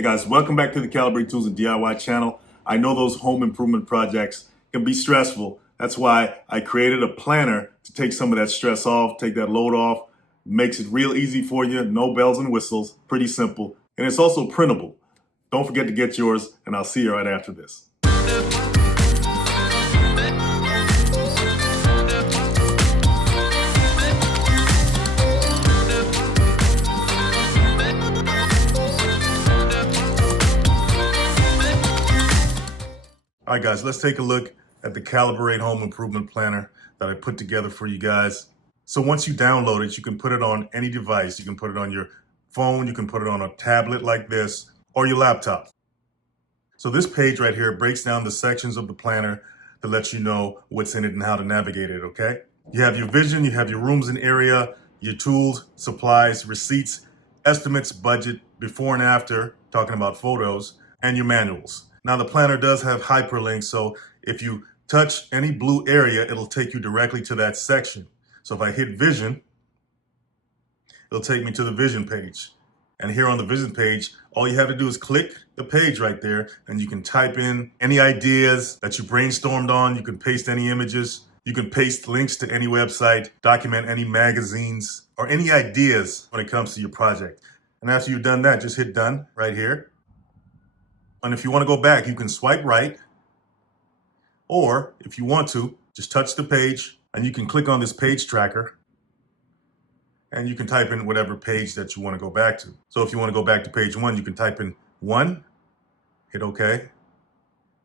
Hey guys, welcome back to the Calibrate Tools and DIY channel. I know those home improvement projects can be stressful. That's why I created a planner to take some of that stress off, take that load off. Makes it real easy for you, no bells and whistles, pretty simple. And it's also printable. Don't forget to get yours, and I'll see you right after this. All right, guys, let's take a look at the Calibrate Home Improvement Planner that I put together for you guys. So once you download it, you can put it on any device. You can put it on your phone, you can put it on a tablet like this, or your laptop. So this page right here breaks down the sections of the planner to let you know what's in it and how to navigate it, okay? You have your vision, you have your rooms and area, your tools, supplies, receipts, estimates, budget, before and after, talking about photos, and your manuals. Now the planner does have hyperlinks, so if you touch any blue area, it'll take you directly to that section. So if I hit vision, it'll take me to the vision page. And here on the vision page, all you have to do is click the page right there, and you can type in any ideas that you brainstormed on. You can paste any images. You can paste links to any website, document any magazines, or any ideas when it comes to your project. And after you've done that, just hit done right here. And if you want to go back, you can swipe right, or if you want to, just touch the page and you can click on this page tracker and you can type in whatever page that you want to go back to. So if you want to go back to page 1, you can type in 1, hit OK,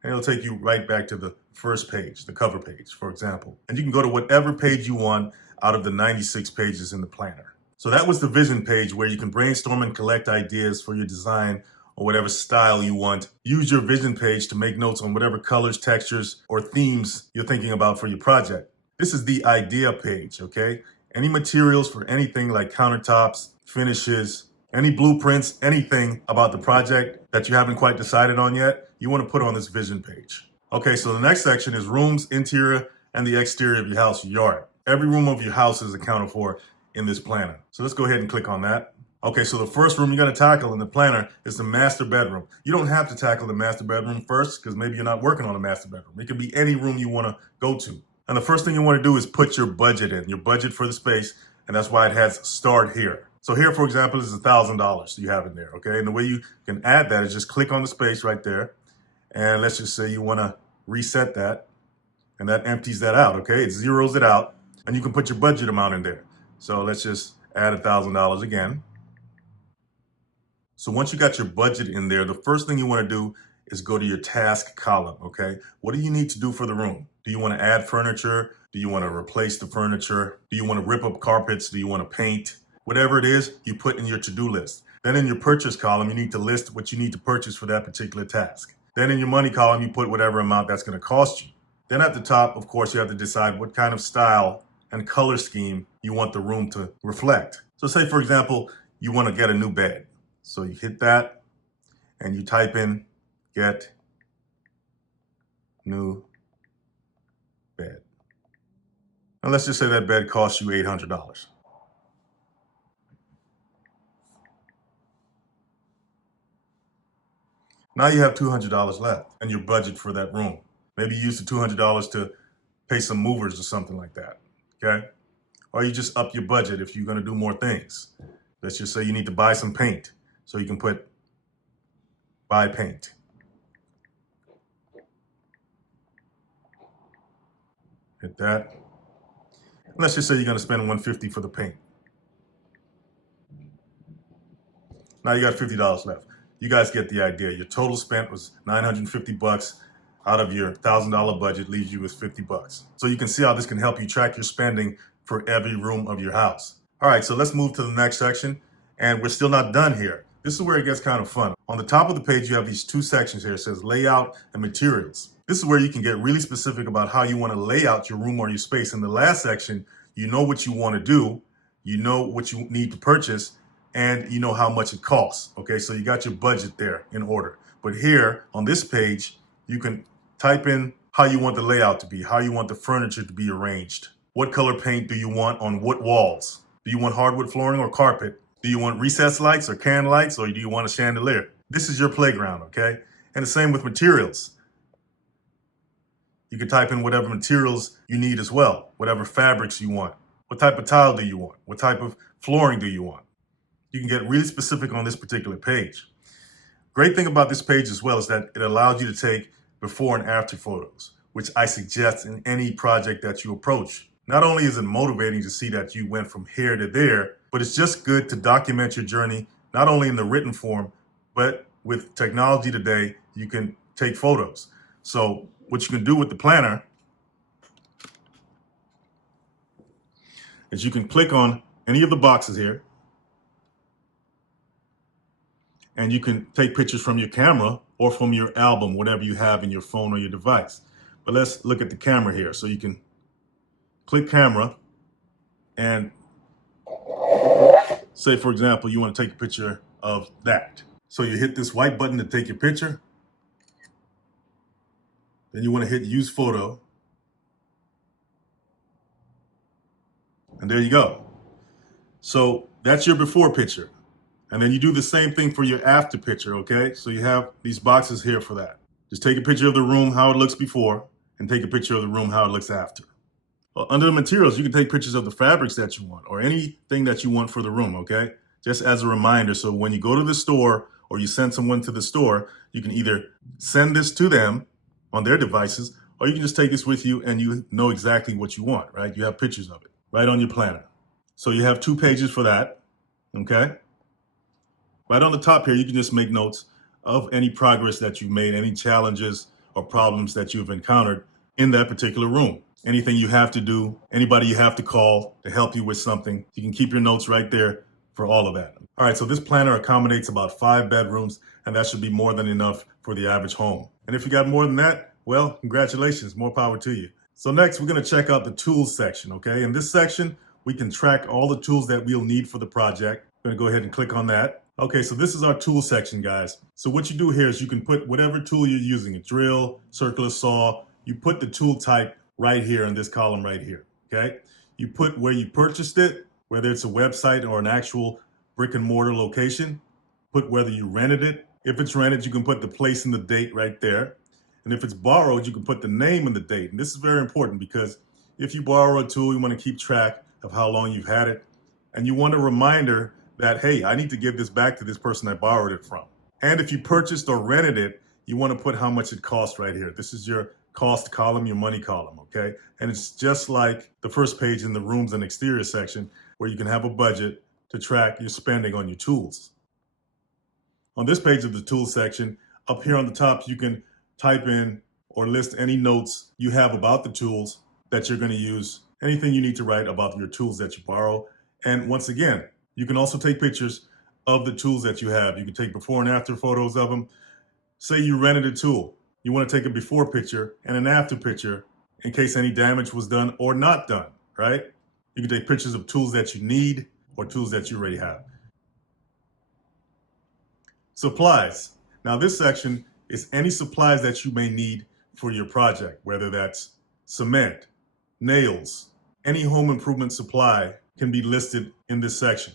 and it'll take you right back to the first page, the cover page, for example. And you can go to whatever page you want out of the 96 pages in the planner. So that was the vision page where you can brainstorm and collect ideas for your design or whatever style you want. Use your vision page to make notes on whatever colors, textures, or themes you're thinking about for your project. This is the idea page, okay? Any materials for anything like countertops, finishes, any blueprints, anything about the project that you haven't quite decided on yet, you want to put on this vision page. Okay, so the next section is rooms, interior, and the exterior of your house, your yard. Every room of your house is accounted for in this planner. So let's go ahead and click on that. Okay, so the first room you're going to tackle in the planner is the master bedroom. You don't have to tackle the master bedroom first because maybe you're not working on a master bedroom. It could be any room you want to go to. And the first thing you want to do is put your budget in, your budget for the space, and that's why it has start here. So here, for example, is $1,000 you have in there, okay? And the way you can add that is just click on the space right there, and let's just say you want to reset that, and that empties that out, okay? It zeroes it out, and you can put your budget amount in there. So let's just add $1,000 again. So once you got your budget in there, the first thing you want to do is go to your task column, okay? What do you need to do for the room? Do you want to add furniture? Do you want to replace the furniture? Do you want to rip up carpets? Do you want to paint? Whatever it is, you put in your to-do list. Then in your purchase column, you need to list what you need to purchase for that particular task. Then in your money column, you put whatever amount that's going to cost you. Then at the top, of course, you have to decide what kind of style and color scheme you want the room to reflect. So say, for example, you want to get a new bed. So you hit that and you type in get new bed. And let's just say that bed costs you $800. Now you have $200 left in your budget for that room. Maybe you use the $200 to pay some movers or something like that, okay? Or you just up your budget if you're gonna do more things. Let's just say you need to buy some paint. So you can put buy paint. Hit that. And let's just say you're going to spend $150 for the paint. Now you got $50 left. You guys get the idea. Your total spent was $950 out of your $1,000 budget, leaves you with $50. So you can see how this can help you track your spending for every room of your house. All right, so let's move to the next section. And we're still not done here. This is where it gets kind of fun. On the top of the page, you have these two sections here. It says layout and materials. This is where you can get really specific about how you want to lay out your room or your space. In the last section, you know what you want to do, you know what you need to purchase, and you know how much it costs. Okay, so you got your budget there in order. But here on this page, you can type in how you want the layout to be, how you want the furniture to be arranged. What color paint do you want on what walls? Do you want hardwood flooring or carpet? Do you want recessed lights or can lights, or do you want a chandelier? This is your playground, okay? And the same with materials. You can type in whatever materials you need as well, whatever fabrics you want. What type of tile do you want? What type of flooring do you want? You can get really specific on this particular page. Great thing about this page as well is that it allows you to take before and after photos, which I suggest in any project that you approach. Not only is it motivating to see that you went from here to there, but it's just good to document your journey, not only in the written form, but with technology today, you can take photos. So what you can do with the planner is you can click on any of the boxes here, and you can take pictures from your camera or from your album, whatever you have in your phone or your device. But let's look at the camera here. So you can click camera and say, for example, you want to take a picture of that. So you hit this white button to take your picture. Then you want to hit use photo. And there you go. So that's your before picture. And then you do the same thing for your after picture, okay? So you have these boxes here for that. Just take a picture of the room, how it looks before, and take a picture of the room, how it looks after. Well, under the materials, you can take pictures of the fabrics that you want or anything that you want for the room, okay? Just as a reminder, so when you go to the store or you send someone to the store, you can either send this to them on their devices, or you can just take this with you and you know exactly what you want, right? You have pictures of it right on your planner. So you have 2 pages for that, okay? Right on the top here, you can just make notes of any progress that you've made, any challenges or problems that you've encountered in that particular room. Anything you have to do, anybody you have to call to help you with something, you can keep your notes right there for all of that. All right, so this planner accommodates about 5 bedrooms, and that should be more than enough for the average home. And if you got more than that, well, congratulations, more power to you. So next, we're gonna check out the tools section, okay? In this section, we can track all the tools that we'll need for the project. I'm gonna go ahead and click on that. Okay, so this is our tool section, guys. So what you do here is you can put whatever tool you're using, a drill, circular saw, you put the tool type right here in this column right here, okay? You put where you purchased it, whether it's a website or an actual brick and mortar location, put whether you rented it. If it's rented, you can put the place and the date right there. And if it's borrowed, you can put the name and the date. And this is very important because if you borrow a tool, you want to keep track of how long you've had it. And you want a reminder that, hey, I need to give this back to this person I borrowed it from. And if you purchased or rented it, you want to put how much it cost right here. This is your cost column, your money column, okay? And it's just like the first page in the rooms and exterior section where you can have a budget to track your spending on your tools. On this page of the tools section, up here on the top, you can type in or list any notes you have about the tools that you're going to use, anything you need to write about your tools that you borrow. And once again, you can also take pictures of the tools that you have. You can take before and after photos of them. Say you rented a tool. You want to take a before picture and an after picture in case any damage was done or not done, right? You can take pictures of tools that you need or tools that you already have. Supplies. Now this section is any supplies that you may need for your project, whether that's cement, nails, any home improvement supply can be listed in this section,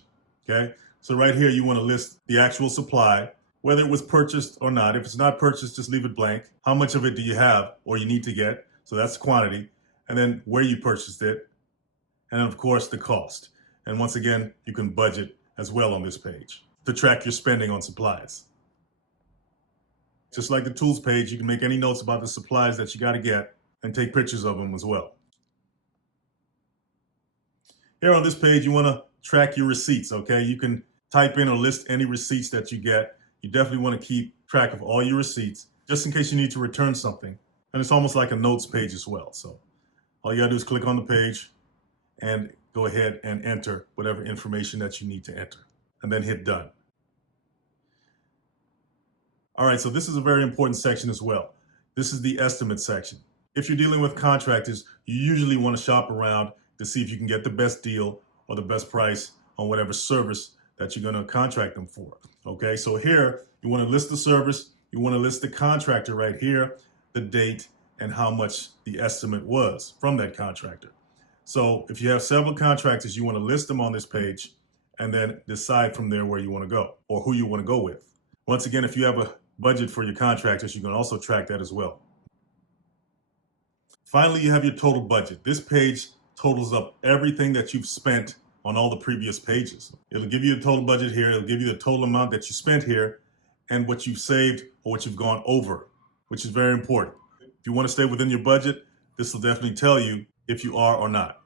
okay? So right here, you want to list the actual supply, whether it was purchased or not. If it's not purchased, just leave it blank. How much of it do you have or you need to get? So that's quantity. And then where you purchased it. And of course, the cost. And once again, you can budget as well on this page to track your spending on supplies. Just like the tools page, you can make any notes about the supplies that you got to get and take pictures of them as well. Here on this page, you want to track your receipts, okay? You can type in or list any receipts that you get. You definitely want to keep track of all your receipts just in case you need to return something. And it's almost like a notes page as well. So all you got to do is click on the page and go ahead and enter whatever information that you need to enter and then hit done. All right, so this is a very important section as well. This is the estimate section. If you're dealing with contractors, you usually want to shop around to see if you can get the best deal or the best price on whatever service that you're going to contract them for. Okay, so here you want to list the service, you want to list the contractor right here, the date, and how much the estimate was from that contractor. So if you have several contractors, you want to list them on this page and then decide from there where you want to go or who you want to go with. Once again, if you have a budget for your contractors, you can also track that as well. Finally, you have your total budget. This page totals up everything that you've spent on all the previous pages. It'll give you the total budget here. It'll give you the total amount that you spent here and what you've saved or what you've gone over, which is very important. If you want to stay within your budget, this will definitely tell you if you are or not.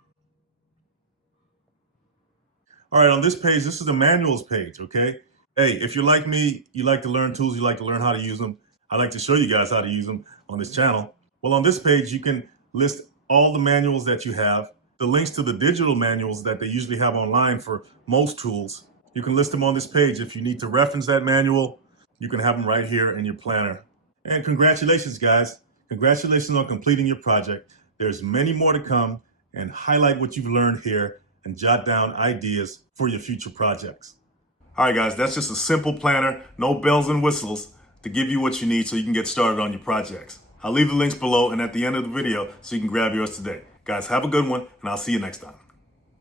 All right, on this page, this is the manuals page, okay? Hey, if you're like me, you like to learn tools, you like to learn how to use them. I like to show you guys how to use them on this channel. Well, on this page, you can list all the manuals that you have, the links to the digital manuals that they usually have online for most tools. You can list them on this page. If you need to reference that manual, you can have them right here in your planner. And congratulations, guys. Congratulations on completing your project. There's many more to come, and highlight what you've learned here and jot down ideas for your future projects. All right, guys, that's just a simple planner, no bells and whistles, to give you what you need so you can get started on your projects. I'll leave the links below and at the end of the video so you can grab yours today. Guys, have a good one, and I'll see you next time.